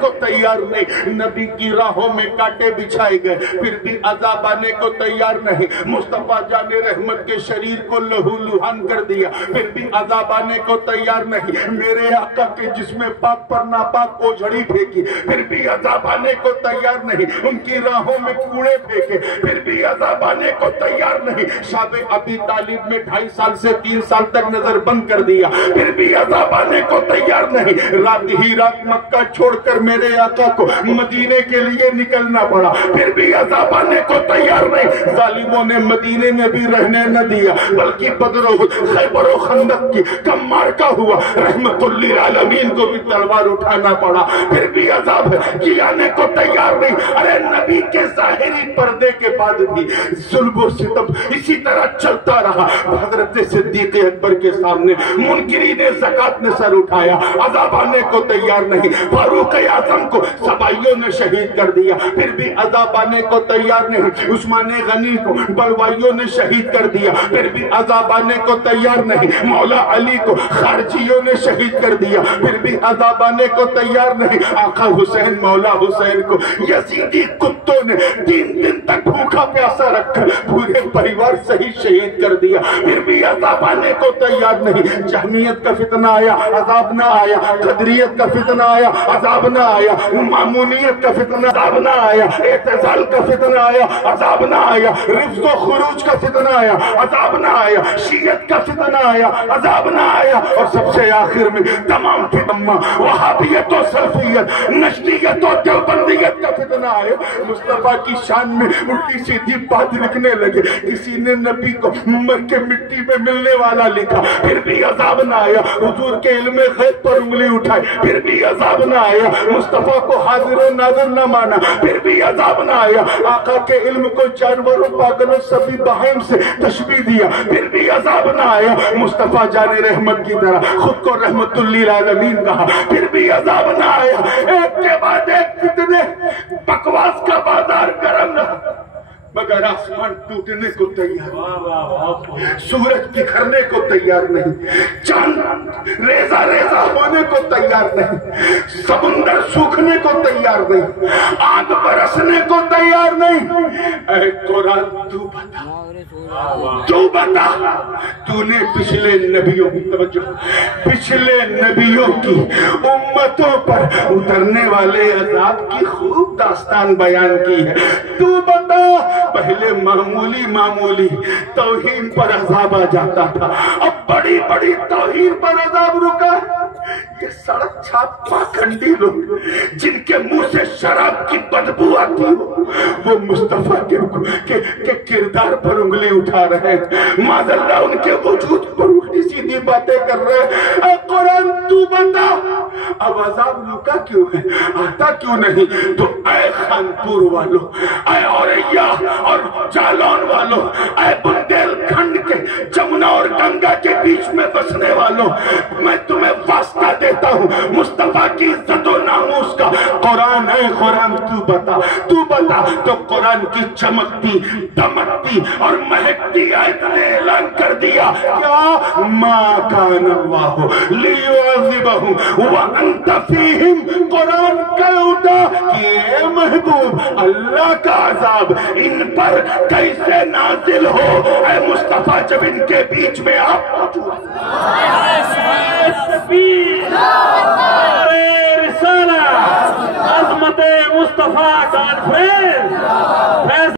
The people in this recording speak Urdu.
کو تیار نہیں. نبی کی راہوں میں کانٹے بچھائے گئے پھر بھی عذاب آنے کو تیار نہیں. مصطفیٰ جان رحمت کے شریر کو لہو لہان کر دیا پھر بھی عذاب آنے کو تیار نہیں. میرے آقا کے جسم پاک پر ناپاک اوجھڑی پھینکی پھر بھی عذاب آنے کو تیار نہیں. ان کی راہوں میں کوڑے پھینکے پھر بھی عذاب آنے کو تیار نہیں. شاب ابی طالب میں 2.5 سال سے 3 سال تک نظر بند کر دیا پھر بھی عذاب آنے کو تیار نہیں. رات ہی رات مکہ چھوڑ کر میرے آقا کو مدینے کے لیے نکلنا پڑا پھر بھی عذاب آنے کو تیار نہیں. ظالموں نے مدینے میں بھی رہنے نہ دیا بلکہ بدر و خیبر و خندق کی کم مارکا ہوا. رحمت للعالمین کو بھی تلوار اٹھانا پڑا پھر بھی عذاب کی آنے کو تیار نہیں. ارے نبی کے ظاہری پردے کے بعد بھی ظلم و ستم اسی طرح چلتا رہا. حضرت صدیق اکبر کے سامنے منکرین زکات نے سر اٹھایا عذاب آنے کو تیار نہیں. فاروق اعظم کو سبائیوں نے شہید کر دیا پھر بھی عذاب آنے کو تیار نہیں. عثمان غنی کو بلوائیوں نے شہید کر دیا پھر بھی عذاب آنے کو تیار نہیں. مولا علی کو خارجیوں نے شہید کر دیا پھر بھی عذاب آنے کو تیار نہیں. آقا حسین مولا حسین کو یزیدی کتوں نے 3 دن تک بھوکا پیاسا رکھ کر پورے پریوار صحیح شہید کر دیا پھر بھی عذاب آنے کو تیار نہیں. جہمیت کا فتنہ آیا عذاب نہ آیا. قدریت کا فتنہ آیا عذاب نہ آیا. مامونیت کا فتنہ عذاب نہ آیا. اعتزال کا فتنہ آیا عذاب نہ آیا. رفض و خروج کا فتنہ آیا عذاب نہ آیا. شیعت کا فتنہ آیا عذاب نہ آیا. اور سب سے آخر میں تمام فتنہ وہابیت و سلفیت نشریت و دیوبندیت کا فتنہ آیا. مصطفیٰ کی شان میں الٹی سیدھی بات لکھنے لگے. کسی نے نبی کو مر کے مٹی میں ملنے والا لکھا پھر بھی عذاب نہ آیا. حضور کے علم غیب پر انگلی اٹھائی پھر بھی عذاب نہ آیا. مصطفیٰ کو حاضر و ناظر نہ مانا پھر بھی عذاب نہ آیا. آقا کے علم کو جانوروں پاگلوں سبھی بہائم سے تشبیہ دیا پھر بھی عذاب نہ آیا. مصطفیٰ جان رحمت کی طرح خود کو رحمت للعالمین کہا پھر بھی عذاب نہ آیا. ایک کے بعد ایک فتنے بکواس کا بازار گرم رہا مگر آسمان ٹوٹنے کو تیار سورج بکھرنے کو تیار نہیں. چاند ریزہ ریزہ ہونے کو تیار نہیں. سمندر سوکھنے کو تیار نہیں. آگ برسنے کو تیار نہیں. اے قرآن تو بتا تو نے پچھلے نبیوں کی توجہ پچھلے نبیوں کی امتوں پر اترنے والے عذاب کی خوب داستان بیان کی ہے. تو بتا پہلے معمولی توہین پر عذاب آ جاتا تھا اب بڑی بڑی توہین پر عذاب رکا. یہ سڑک چھاپ پاکھنڈی لوگ جن کے منہ سے شراب کی بدبو آتی ہو وہ مصطفیٰ کے کردار پر انگلی اٹھا رہے ہیں. معاذ اللہ ان کے وجود پر الٹی سیدھی باتیں کر رہے ہیں. اے قرآن تو بتا اب عذاب رکا کیوں ہے آتا کیوں نہیں. تو اے خانپور والو اے اوریا اور جالون والو اے بندیل کھنڈ کے جمنا اور گنگا کے بیچ میں بسنے والو میں تمہیں واسطہ دیتا ہوں مصطفیٰ کی عزت و ناموس کا. قرآن ہے قرآن تو بتا تو قرآن کی چمکتی دمکتی اور مہکتی آیت نے اعلان کر دیا کیا ما کان اللہ لیعذبہم وانت فیہم. قرآن کہہ اٹھا کہ اے محبوب اللہ کا عذاب ان پر کیسے نازل ہو. اے مصطفیٰ جب ان کے بیچ میں آپ موجود رسالہ عظمت مصطفیٰ کانفرنس